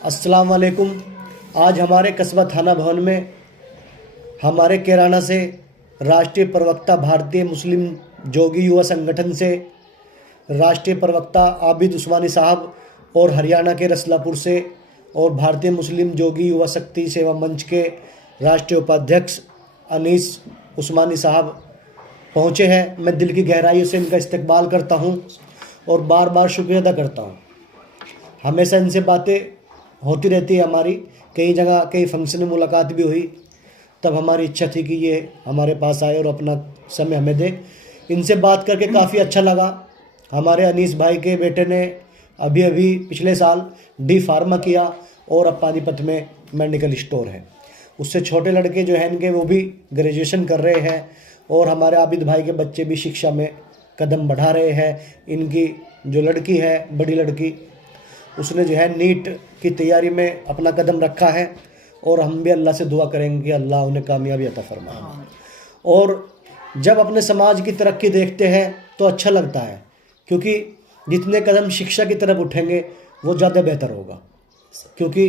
अस्सलाम वालेकुम। आज हमारे कस्बा थाना भवन में हमारे कैराना से राष्ट्रीय प्रवक्ता भारतीय मुस्लिम जोगी युवा संगठन से राष्ट्रीय प्रवक्ता आबिद उस्मानी साहब और हरियाणा के रसलापुर से और भारतीय मुस्लिम जोगी युवा शक्ति सेवा मंच के राष्ट्रीय उपाध्यक्ष अनीस उस्मानी साहब पहुँचे हैं। मैं दिल की गहराइयों से इनका इस्तकबाल करता हूँ और बार बार शुक्रिया अदा करता हूँ। हमेशा इनसे बातें होती रहती है हमारी, कई जगह कई फंक्शन में मुलाकात भी हुई। तब हमारी इच्छा थी कि ये हमारे पास आए और अपना समय हमें दे। इनसे बात करके काफ़ी अच्छा लगा। हमारे अनीस भाई के बेटे ने अभी अभी पिछले साल डी फार्मा किया और अब पानीपत में मेडिकल स्टोर है। उससे छोटे लड़के जो हैं इनके, वो भी ग्रेजुएशन कर रहे हैं और हमारे आबिद भाई के बच्चे भी शिक्षा में कदम बढ़ा रहे हैं। इनकी जो लड़की है, बड़ी लड़की, उसने जो है नीट की तैयारी में अपना कदम रखा है और हम भी अल्लाह से दुआ करेंगे कि अल्लाह उन्हें कामयाबी अता फरमाए। और जब अपने समाज की तरक्की देखते हैं तो अच्छा लगता है, क्योंकि जितने कदम शिक्षा की तरफ उठेंगे वो ज़्यादा बेहतर होगा। क्योंकि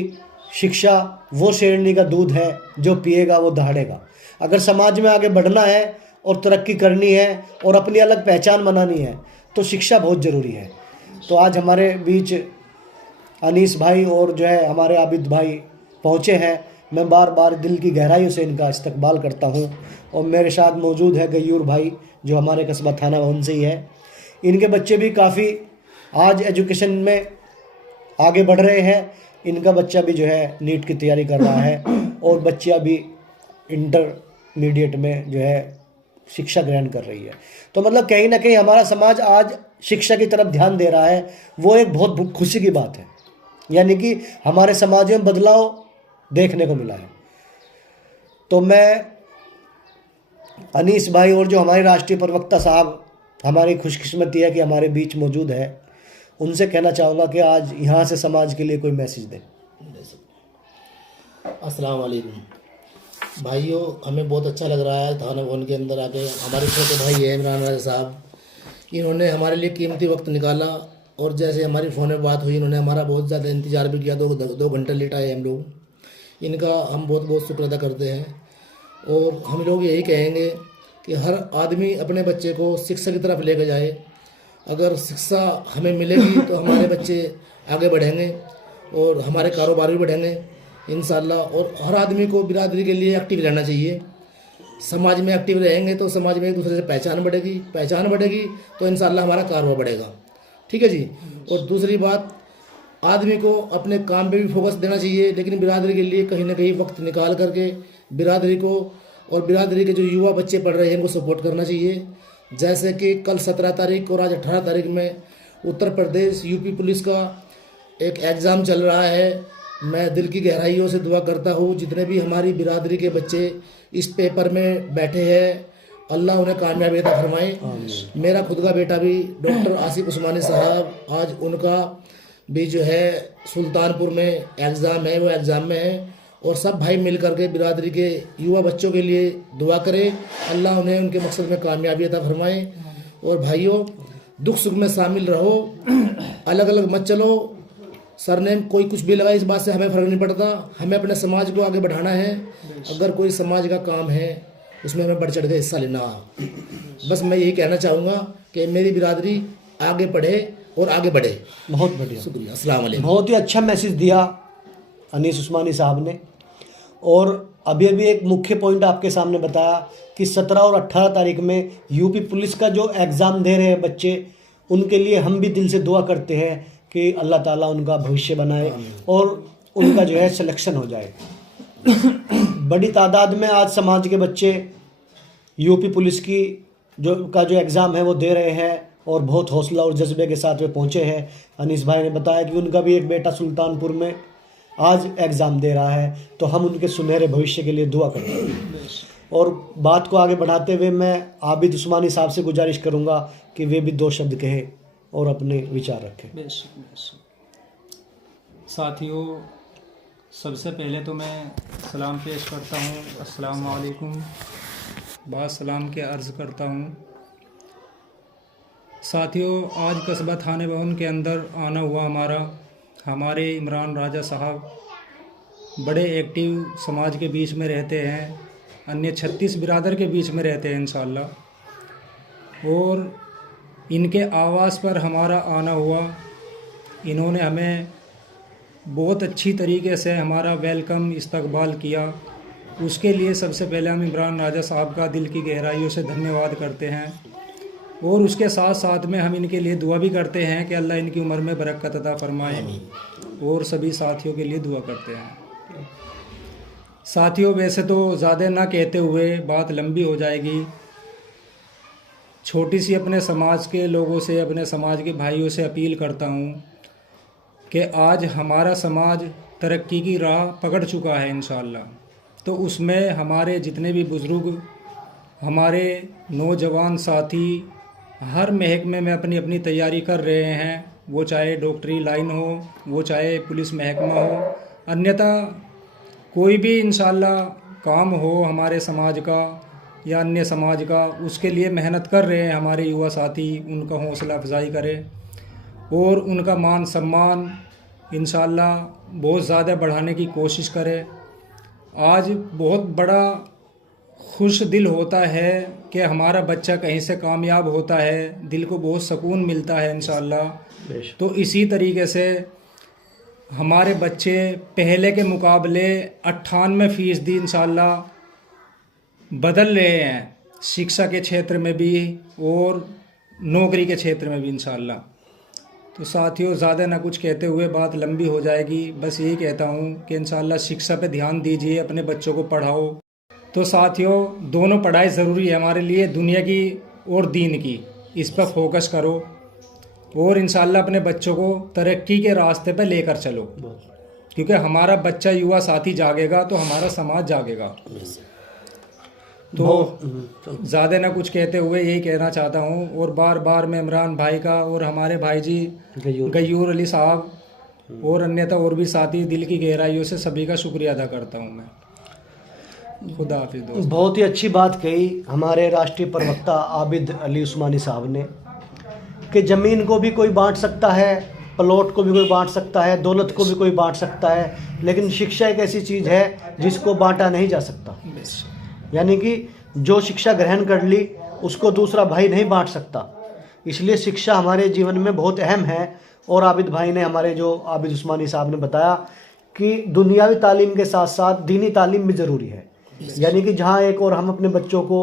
शिक्षा वो शेरनी का दूध है, जो पिएगा वो दहाड़ेगा। अगर समाज में आगे बढ़ना है और तरक्की करनी है और अपनी अलग पहचान बनानी है तो शिक्षा बहुत ज़रूरी है। तो आज हमारे बीच अनीस भाई और जो है हमारे आबिद भाई पहुँचे हैं। मैं बार बार दिल की गहराइयों से इनका इस्तकबाल करता हूँ। और मेरे साथ मौजूद है गयूर भाई, जो हमारे कस्बा थाना भवन से ही है। इनके बच्चे भी काफ़ी आज एजुकेशन में आगे बढ़ रहे हैं। इनका बच्चा भी जो है नीट की तैयारी कर रहा है और बच्चियाँ भी इंटरमीडिएट में जो है शिक्षा ग्रहण कर रही है। तो मतलब कहीं ना कहीं हमारा समाज आज शिक्षा की तरफ ध्यान दे रहा है, वो एक बहुत खुशी की बात है। यानी कि हमारे समाज में बदलाव देखने को मिला है। तो मैं अनीस भाई और जो हमारे राष्ट्रीय प्रवक्ता साहब, हमारी खुशकिस्मती है कि हमारे बीच मौजूद है, उनसे कहना चाहूँगा कि आज यहाँ से समाज के लिए कोई मैसेज दें। अस्सलाम वालेकुम भाइयों, हमें बहुत अच्छा लग रहा है थाना भवन के अंदर आके। हमारे छोटे भाई है इमरान राजा साहब, इन्होंने हमारे लिए कीमती वक्त निकाला और जैसे हमारी फ़ोन में बात हुई, इन्होंने हमारा बहुत ज़्यादा इंतज़ार भी किया। दो घंटे लेट आए हम लोग। इनका हम बहुत बहुत शुक्र अदा करते हैं। और हम लोग यही कहेंगे कि हर आदमी अपने बच्चे को शिक्षा की तरफ लेकर जाए। अगर शिक्षा हमें मिलेगी तो हमारे बच्चे आगे बढ़ेंगे और हमारे कारोबार भी बढ़ेंगे इंशाल्लाह। और हर आदमी को बिरादरी के लिए एक्टिव रहना चाहिए। समाज में एक्टिव रहेंगे तो समाज में एक दूसरे से पहचान बढ़ेगी तो इंशाल्लाह हमारा कारोबार बढ़ेगा। ठीक है जी। और दूसरी बात, आदमी को अपने काम पे भी फोकस देना चाहिए, लेकिन बिरादरी के लिए कहीं ना कहीं वक्त निकाल करके बिरादरी को और बिरादरी के जो युवा बच्चे पढ़ रहे हैं उनको सपोर्ट करना चाहिए। जैसे कि कल 17 तारीख और आज 18 तारीख में उत्तर प्रदेश यूपी पुलिस का एक एग्ज़ाम चल रहा है। मैं दिल की गहराइयों से दुआ करता हूँ जितने भी हमारी बिरादरी के बच्चे इस पेपर में बैठे हैं, अल्लाह उन्हें कामयाबी अता फरमाए। मेरा खुद का बेटा भी डॉक्टर आसिफ उस्मानी साहब, आज उनका भी जो है सुल्तानपुर में एग्ज़ाम है, वो एग्ज़ाम में है। और सब भाई मिल करके बिरादरी के युवा बच्चों के लिए दुआ करें, अल्लाह उन्हें उनके मकसद में कामयाबी अता फरमाए। और भाइयों, दुख सुख में शामिल रहो, अलग अलग मत चलो। सरनेम कोई कुछ भी लगा, इस बात से हमें फ़र्क नहीं पड़ता। हमें अपने समाज को आगे बढ़ाना है। अगर कोई समाज का काम है उसमें हमें बढ़ चढ़ के हिस्सा लेना। बस मैं यही कहना चाहूँगा कि मेरी बिरादरी आगे बढ़े और आगे बढ़े। बहुत बढ़िया, शुक्रिया। अस्सलाम वालेकुम। बहुत ही अच्छा मैसेज दिया अनीस उस्मानी साहब ने। और अभी अभी एक मुख्य पॉइंट आपके सामने बताया कि 17 और 18 तारीख में यूपी पुलिस का जो एग्ज़ाम दे रहे हैं बच्चे, उनके लिए हम भी दिल से दुआ करते हैं कि अल्लाह ताला उनका भविष्य बनाए और उनका जो है सिलेक्शन हो जाए। बड़ी तादाद में आज समाज के बच्चे यूपी पुलिस की जो एग्ज़ाम है वो दे रहे हैं और बहुत हौसला और जज्बे के साथ वे पहुँचे हैं। अनीस भाई ने बताया कि उनका भी एक बेटा सुल्तानपुर में आज एग्ज़ाम दे रहा है, तो हम उनके सुनहरे भविष्य के लिए दुआ करेंगे। और बात को आगे बढ़ाते हुए मैं आबिद उस्मानी साहब से गुजारिश करूँगा कि वे भी 2 शब्द कहें और अपने विचार रखें। साथियों, सबसे पहले तो मैं सलाम पेश करता हूँ। अस्सलाम वालेकुम, बाद सलाम के अर्ज़ करता हूँ। साथियों, आज कस्बा थाने भवन के अंदर आना हुआ हमारा हमारे इमरान राजा साहब बड़े एक्टिव समाज के बीच में रहते हैं, अन्य 36 बिरादर के बीच में रहते हैं इंशाअल्लाह। और इनके आवाज़ पर हमारा आना हुआ, इन्होंने हमें बहुत अच्छी तरीके से हमारा वेलकम इस्तकबाल किया। उसके लिए सबसे पहले हम इमरान राजा साहब का दिल की गहराइयों से धन्यवाद करते हैं। और उसके साथ साथ में हम इनके लिए दुआ भी करते हैं कि अल्लाह इनकी उम्र में बरकत अता फरमाए। और सभी साथियों के लिए दुआ करते हैं। साथियों, वैसे तो ज़्यादा ना कहते हुए बात लंबी हो जाएगी, छोटी सी अपने समाज के लोगों से, अपने समाज के भाइयों से अपील करता हूँ कि आज हमारा समाज तरक्की की राह पकड़ चुका है इंशाअल्लाह। तो उसमें हमारे जितने भी बुज़ुर्ग, हमारे नौजवान साथी हर महकमे में अपनी अपनी तैयारी कर रहे हैं, वो चाहे डॉक्टरी लाइन हो, वो चाहे पुलिस महकमा हो, अन्यथा कोई भी इंशाअल्लाह काम हो हमारे समाज का या अन्य समाज का, उसके लिए मेहनत कर रहे हैं हमारे युवा साथी। उनका हौसला अफजाई करें और उनका मान सम्मान इंशाअल्लाह बहुत ज़्यादा बढ़ाने की कोशिश करें। आज बहुत बड़ा खुश दिल होता है कि हमारा बच्चा कहीं से कामयाब होता है, दिल को बहुत सुकून मिलता है इंशाअल्लाह। तो इसी तरीके से हमारे बच्चे पहले के मुकाबले 98% इंशाअल्लाह बदल रहे हैं, शिक्षा के क्षेत्र में भी और नौकरी के क्षेत्र में भी इंशाअल्लाह। तो साथियों, ज़्यादा ना कुछ कहते हुए बात लंबी हो जाएगी, बस यही कहता हूँ कि इंशाअल्लाह शिक्षा पे ध्यान दीजिए, अपने बच्चों को पढ़ाओ। तो साथियों, दोनों पढ़ाई ज़रूरी है हमारे लिए, दुनिया की और दीन की, इस पर फोकस करो और इंशाअल्लाह अपने बच्चों को तरक्की के रास्ते पर लेकर चलो, क्योंकि हमारा बच्चा युवा साथी जागेगा तो हमारा समाज जागेगा। तो ज़्यादा ना कुछ कहते हुए यही कहना चाहता हूँ। और बार बार मैं इमरान भाई का और हमारे भाई जी गयूर अली साहब और अन्यथा और भी साथी दिल की गहराइयों से सभी का शुक्रिया अदा करता हूँ मैं। खुदा हाफिज़ दोस्त। बहुत ही अच्छी बात कही हमारे राष्ट्रीय प्रवक्ता आबिद अली उस्मानी साहब ने कि ज़मीन को भी कोई बांट सकता है, प्लॉट को भी कोई बांट सकता है, दौलत को भी कोई बांट सकता है, लेकिन शिक्षा एक ऐसी चीज़ है जिसको बांटा नहीं जा सकता। यानी कि जो शिक्षा ग्रहण कर ली उसको दूसरा भाई नहीं बांट सकता। इसलिए शिक्षा हमारे जीवन में बहुत अहम है। और आबिद भाई ने, हमारे जो आबिद उस्मानी साहब ने बताया कि दुनियावी तालीम के साथ साथ दीनी तालीम भी ज़रूरी है। यानी कि जहाँ एक और हम अपने बच्चों को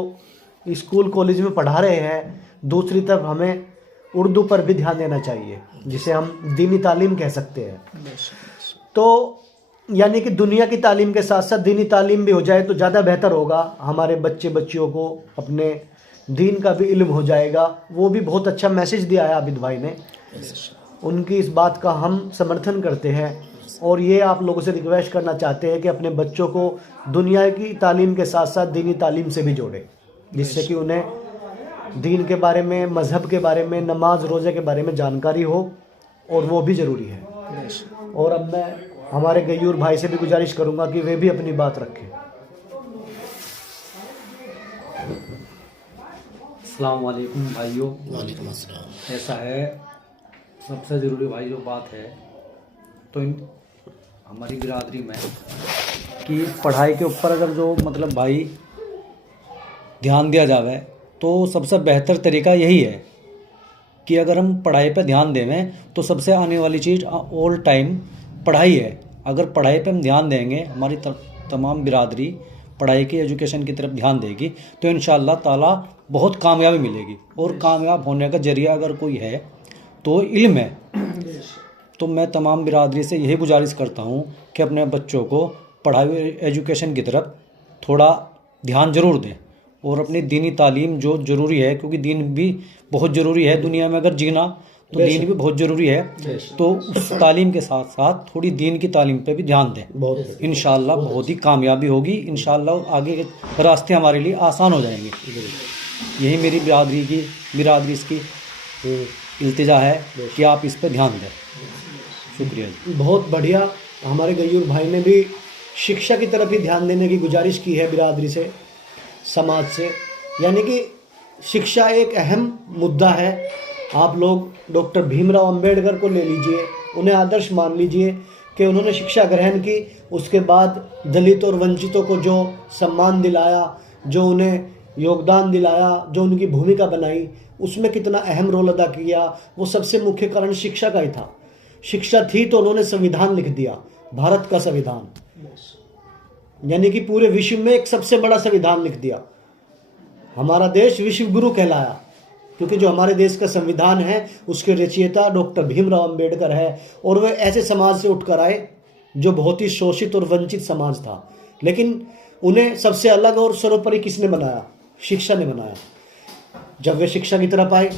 स्कूल कॉलेज में पढ़ा रहे हैं, दूसरी तरफ हमें उर्दू पर भी ध्यान देना चाहिए, जिसे हम दीनी तालीम कह सकते हैं। तो यानी कि दुनिया की तालीम के साथ साथ दीनी तालीम भी हो जाए तो ज़्यादा बेहतर होगा। हमारे बच्चे बच्चियों को अपने दीन का भी इल्म हो जाएगा। वो भी बहुत अच्छा मैसेज दिया है आबिद भाई ने, उनकी इस बात का हम समर्थन करते हैं। और ये आप लोगों से रिक्वेस्ट करना चाहते हैं कि अपने बच्चों को दुनिया की तालीम के साथ साथ दीनी तालीम से भी जोड़ें, जिससे कि उन्हें दीन के बारे में, मज़हब के बारे में, नमाज रोज़े के बारे में जानकारी हो, और वो भी ज़रूरी है। और अब मैं हमारे गयूर भाई से भी गुजारिश करूंगा कि वे भी अपनी बात रखें। अस्सलाम वालेकुम भाइयों। वालेकुम अस्सलाम। ऐसा है, सबसे ज़रूरी भाई जो बात है तो हमारी बिरादरी में कि पढ़ाई के ऊपर अगर जो मतलब भाई ध्यान दिया जावे तो सबसे बेहतर तरीका यही है कि अगर हम पढ़ाई पे ध्यान देवें तो सबसे आने वाली चीज़ ऑल टाइम पढ़ाई है। अगर पढ़ाई पे हम ध्यान देंगे, हमारी तमाम बिरादरी पढ़ाई की, एजुकेशन की तरफ ध्यान देगी तो इंशाअल्लाह ताला बहुत कामयाबी मिलेगी। और कामयाब होने का जरिया अगर कोई है तो इल्म है। तो मैं तमाम बिरादरी से यही गुजारिश करता हूँ कि अपने बच्चों को पढ़ाई एजुकेशन की तरफ थोड़ा ध्यान ज़रूर दें और अपनी दीनी तालीम जो ज़रूरी है, क्योंकि दीन भी बहुत ज़रूरी है दुनिया में, अगर जीना तो दीन भी बहुत ज़रूरी है। तो उस तालीम के साथ साथ थोड़ी दीन की तालीम पे भी ध्यान दें। इंशाअल्लाह बहुत ही कामयाबी होगी। इंशाअल्लाह आगे के रास्ते हमारे लिए आसान हो जाएंगे। यही मेरी बिरादरी इसकी इल्तिजा है कि आप इस पर ध्यान दें। शुक्रिया जी। बहुत बढ़िया। हमारे गयूर भाई ने भी शिक्षा की तरफ ही ध्यान देने की गुजारिश की है बिरादरी से, समाज से। यानी कि शिक्षा एक अहम मुद्दा है। आप लोग डॉक्टर भीमराव अंबेडकर को ले लीजिए, उन्हें आदर्श मान लीजिए कि उन्होंने शिक्षा ग्रहण की, उसके बाद दलित और वंचितों को जो सम्मान दिलाया, जो उन्हें योगदान दिलाया, जो उनकी भूमिका बनाई, उसमें कितना अहम रोल अदा किया, वो सबसे मुख्य कारण शिक्षा का ही था। शिक्षा थी तो उन्होंने संविधान लिख दिया, भारत का संविधान, यानी कि पूरे विश्व में एक सबसे बड़ा संविधान लिख दिया। हमारा देश विश्व गुरु कहलाया, क्योंकि जो हमारे देश का संविधान है उसके रचयिता डॉक्टर भीमराव अंबेडकर है, और वे ऐसे समाज से उठकर आए जो बहुत ही शोषित और वंचित समाज था, लेकिन उन्हें सबसे अलग और सर्वोपरि किसने बनाया? शिक्षा ने बनाया। जब वे शिक्षा की तरफ आए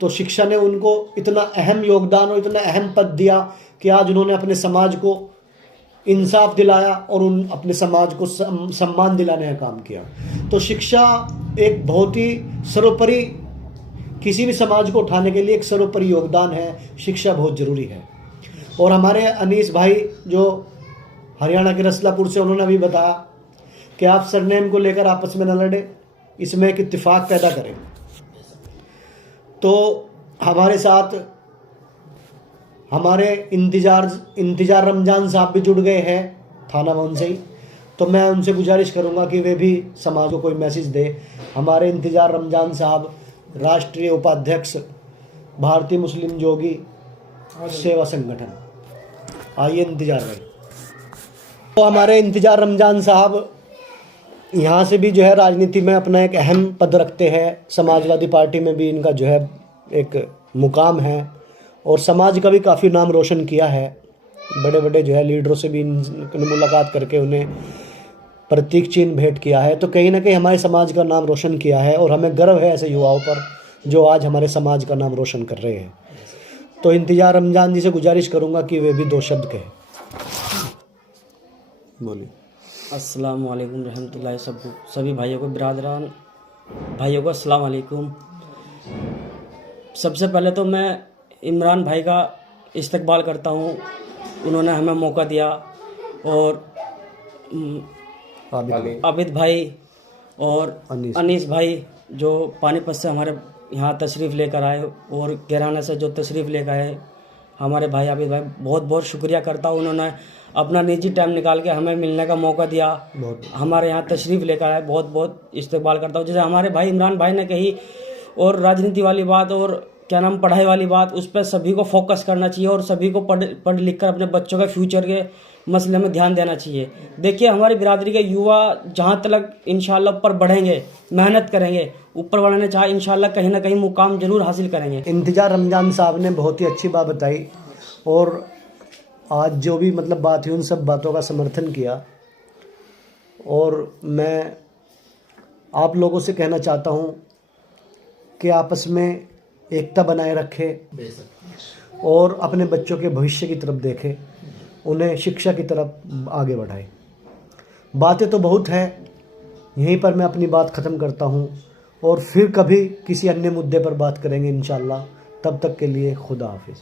तो शिक्षा ने उनको इतना अहम योगदान और इतना अहम पद दिया कि आज उन्होंने अपने समाज को इंसाफ दिलाया और उन अपने समाज को सम्मान दिलाने का काम किया। तो शिक्षा एक बहुत ही सर्वोपरि, किसी भी समाज को उठाने के लिए एक सर्वोपरि योगदान है। शिक्षा बहुत ज़रूरी है। और हमारे अनीस भाई जो हरियाणा के रसलापुर से, उन्होंने अभी बताया कि आप सरनेम को लेकर आपस में न लड़े, इसमें एक इत्तेफाक पैदा करें। तो हमारे साथ हमारे इंतजार रमजान साहब भी जुड़ गए हैं थाना भवन से ही, तो मैं उनसे गुजारिश करूंगा कि वे भी समाज को कोई मैसेज दे। हमारे इंतजार रमजान साहब राष्ट्रीय उपाध्यक्ष भारतीय मुस्लिम जोगी सेवा संगठन, आइए इंतजार भाई। तो हमारे इंतजार रमजान साहब यहाँ से भी जो है राजनीति में अपना एक अहम पद रखते हैं। समाजवादी पार्टी में भी इनका जो है एक मुकाम है और समाज का भी काफ़ी नाम रोशन किया है। बड़े बड़े जो है लीडरों से भी इन्होंने मुलाकात करके उन्हें प्रतीक चिन्ह भेंट किया है। तो कहीं ना कहीं हमारे समाज का नाम रोशन किया है और हमें गर्व है ऐसे युवाओं पर जो आज हमारे समाज का नाम रोशन कर रहे हैं। तो इंतजार रमजान जी से गुजारिश करूँगा कि वे भी दो शब्द कहें। बोलिए। अस्सलाम वालेकुम रहमतुल्लाहि सभी भाइयों को, बिरादरान भाइयों को अस्सलाम वालेकुम। सबसे पहले तो मैं इमरान भाई का इस्तकबाल करता हूँ, उन्होंने हमें मौका दिया, और आबिद भाई और अनीस भाई जो पानीपत से हमारे यहाँ तशरीफ़ लेकर आए और कैराना से जो तशरीफ़ लेकर आए, हमारे भाई आबिद भाई बहुत बहुत शुक्रिया करता हूँ। उन्होंने अपना निजी टाइम निकाल के हमें मिलने का मौका दिया, हमारे यहाँ तशरीफ़ लेकर आए, बहुत बहुत इस्तकबाल करता हूँ। जैसे हमारे भाई इमरान भाई ने कही, और राजनीति वाली बात और क्या नाम पढ़ाई वाली बात, उस पर सभी को फोकस करना चाहिए और सभी को पढ़ लिख कर अपने बच्चों के फ्यूचर के मसले में ध्यान देना चाहिए। देखिए हमारी बिरादरी के युवा जहाँ तक इंशाल्लाह ऊपर बढ़ेंगे, मेहनत करेंगे, ऊपर वाले ने चाहा इंशाल्लाह कहीं ना कहीं मुकाम जरूर हासिल करेंगे। इंतजार रमजान साहब ने बहुत ही अच्छी बात बताई और आज जो भी मतलब बात हुई उन सब बातों का समर्थन किया। और मैं आप लोगों से कहना चाहता हूँ कि आपस में एकता बनाए रखें और अपने बच्चों के भविष्य की तरफ देखें, उन्हें शिक्षा की तरफ आगे बढ़ाएं। बातें तो बहुत हैं, यहीं पर मैं अपनी बात ख़त्म करता हूँ और फिर कभी किसी अन्य मुद्दे पर बात करेंगे इंशाल्लाह। तब तक के लिए खुदा हाफिज़।